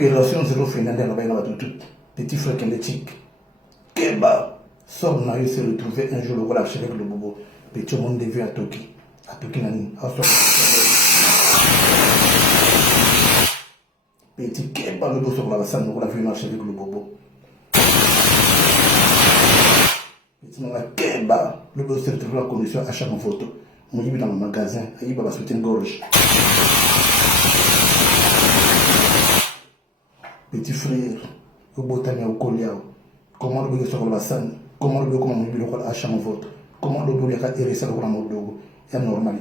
Opération zéro finale, on va tout. Petit frère kinétique. Keba. Sort n'a eu se retrouver un jour le relâche avec le bobo. Petit monde devient à Toki. À Toki Nani. Petit Keba le bobo sur la scène, on l'a vu marcher avec le bobo. Petit Nana Keba le bobo se retrouve en condition à chaque photo. On y va dans le magasin, il va sauter une gorge. Petit frère, au botanier au Koliao, comment le bobo sur la scène, comment le bobo comme on le à chaque vote, comment le bobo est resté dans le mode est normal.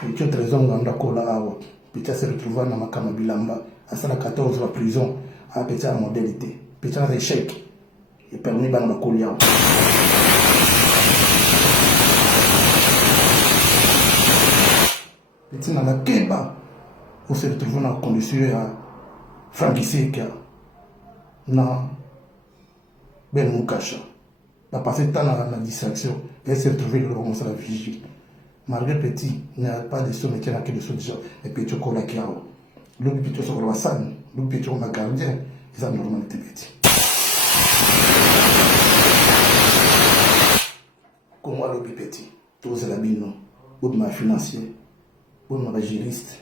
Petit trésor dans la cola awa, petit se retrouve dans ma cama bilamba, à 114 la prison, à petit à modalité, petit à échec, et permis dans la Koliao. Petit dans la Keba, on se retrouve dans la condition à Frankie Seka, na Ben Moukacha. La passé temps dans la distraction, elle s'est retrouvée le commencer à la vigie. Malgré petit, il n'y a pas de somme qui n'a que de solution. Et puis tu connais qui a. Le petit sur la scène, le petit sur ma gardien, c'est la normalité petit. Comment le petit, tous les abîmes, ou de ma financier, ou de ma juriste,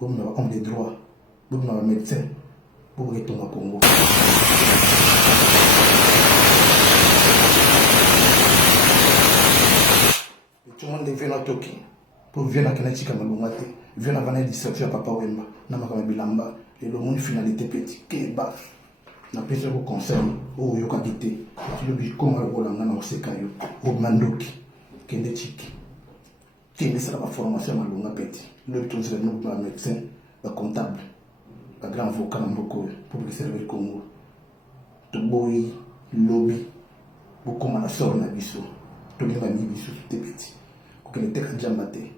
ou de ma homme de droit, ou de ma médecin, pour retourner au Congo. Tout le monde vient à Toki pour venir à Kanachi Kamalungate, venir à la distraction à Papa Wemba, Namakama Bilamba, et le monde finalité petit, Keba. Na pesa ko conseil o yoka kité tu le bi comme le bolanga na osekayo o mandoki kende chiki kende sala ba formation malunga petit le tout c'est nous ba médecin ba comptable ba grand avocat na mboko pour le servir Congo to boy lobby beaucoup mana sort na biso to linga ni biso te petit ko kende teka jambate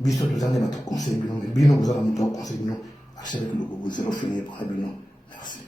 biso to zanga na to conseil bino mais bino vous allez nous conseiller nous acheter le gogo zéro fini pour bino merci.